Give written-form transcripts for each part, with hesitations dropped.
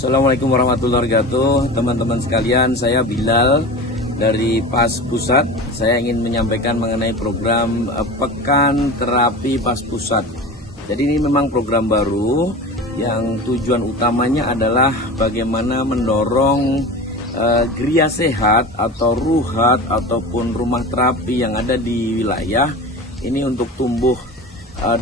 Assalamualaikum warahmatullahi wabarakatuh. Teman-teman sekalian, saya Bilal dari PAS Pusat. Saya ingin menyampaikan mengenai program Pekan Terapi PAS Pusat. Jadi ini memang program baru yang tujuan utamanya adalah bagaimana mendorong geria sehat atau ruhat ataupun rumah terapi yang ada di wilayah ini untuk tumbuh.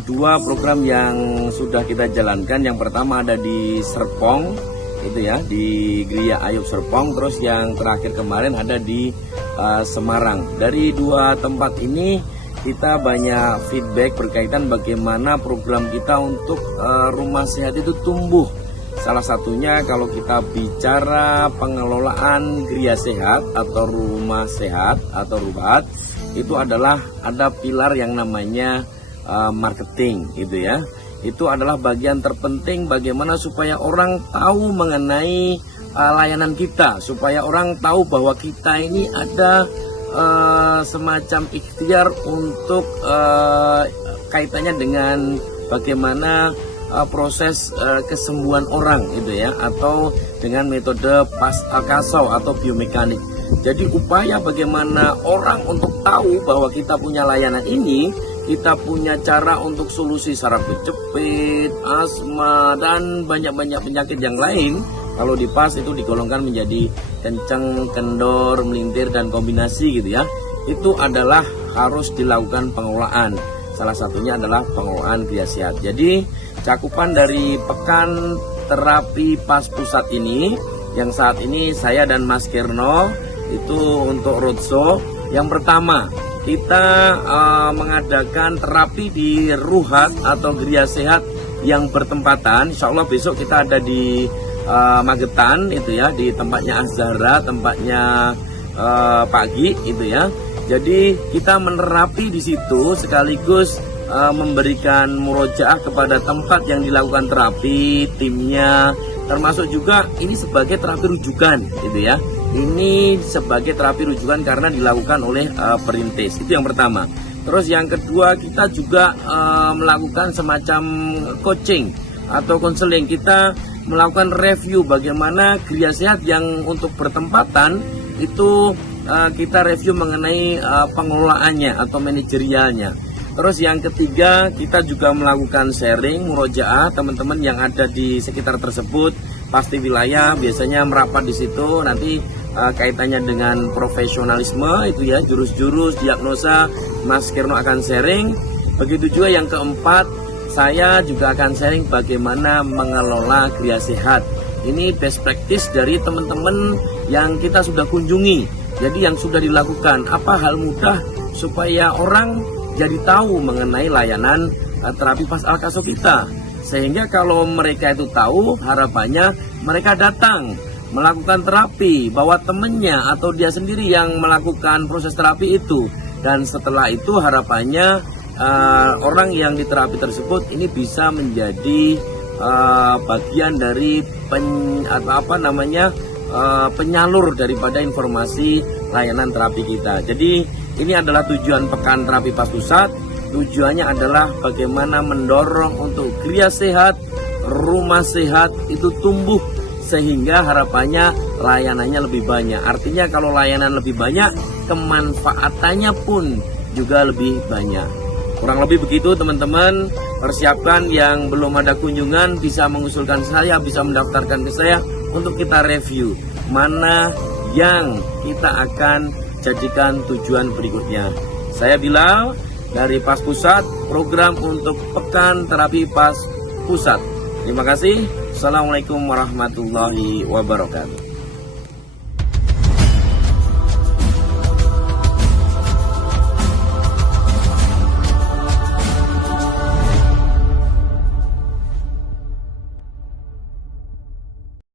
Dua program yang sudah kita jalankan, yang pertama ada di Serpong, itu ya, di Geria Ayub Serpong, terus yang terakhir kemarin ada di Semarang. Dari dua tempat ini kita banyak feedback berkaitan bagaimana program kita untuk rumah sehat itu tumbuh. Salah satunya kalau kita bicara pengelolaan geria sehat atau rumah sehat atau ruhat, itu adalah ada pilar yang namanya marketing, gitu ya. Itu adalah bagian terpenting bagaimana supaya orang tahu mengenai layanan kita, supaya orang tahu bahwa kita ini ada semacam ikhtiar untuk kaitannya dengan bagaimana proses kesembuhan orang, gitu ya, atau dengan metode PAS Al-Kasau atau biomekanik. Jadi upaya bagaimana orang untuk tahu bahwa kita punya layanan ini, kita punya cara untuk solusi saraf kejepit, asma, dan banyak-banyak penyakit yang lain. Kalau di PAS itu digolongkan menjadi kenceng, kendor, melintir, dan kombinasi, gitu ya. Itu adalah harus dilakukan pengelolaan. Salah satunya adalah pengelolaan geria sehat. Jadi cakupan dari Pekan Terapi PAS Pusat ini, yang saat ini saya dan Mas Kirno itu untuk roadshow. Yang pertama, kita mengadakan terapi di ruhat atau geria sehat yang bertempatan. Insya Allah besok kita ada di Magetan, itu ya, di tempatnya Azhara, tempatnya Pak Gi, itu ya. Jadi kita menerapi di situ sekaligus memberikan murojaah kepada tempat yang dilakukan terapi, timnya, termasuk juga ini sebagai terapi rujukan, gitu ya. Ini sebagai terapi rujukan karena dilakukan oleh perintis. Itu yang pertama. Terus yang kedua, kita juga melakukan semacam coaching atau konseling. Kita melakukan review bagaimana geria sehat yang untuk bertempatan itu kita review mengenai pengelolaannya atau manajerialnya. Terus yang ketiga, kita juga melakukan sharing, murojaah teman-teman yang ada di sekitar tersebut, pasti wilayah biasanya merapat di situ. Nanti kaitannya dengan profesionalisme, itu ya, jurus-jurus diagnosa, Mas Kirno akan sharing. Begitu juga yang keempat, saya juga akan sharing bagaimana mengelola geria sehat. Ini best practice dari teman-teman yang kita sudah kunjungi. Jadi yang sudah dilakukan, apa hal mudah supaya orang jadi tahu mengenai layanan terapi PAS Al-Kasau kita. Sehingga kalau mereka itu tahu, harapannya mereka datang melakukan terapi, bawa temennya atau dia sendiri yang melakukan proses terapi itu. Dan setelah itu harapannya orang yang diterapi tersebut ini bisa menjadi bagian dari penyalur daripada informasi layanan terapi kita. Jadi ini adalah tujuan Pekan Terapi PAS Pusat. Tujuannya adalah bagaimana mendorong untuk geria sehat, rumah sehat itu tumbuh, sehingga harapannya layanannya lebih banyak. Artinya kalau layanan lebih banyak, kemanfaatannya pun juga lebih banyak. Kurang lebih begitu teman-teman. Persiapkan yang belum ada kunjungan, bisa mengusulkan saya, bisa mendaftarkan ke saya untuk kita review mana yang kita akan jadikan tujuan berikutnya. Saya Bilal dari PAS Pusat, program untuk Pekan Terapi PAS Pusat. Terima kasih. Assalamualaikum warahmatullahi wabarakatuh.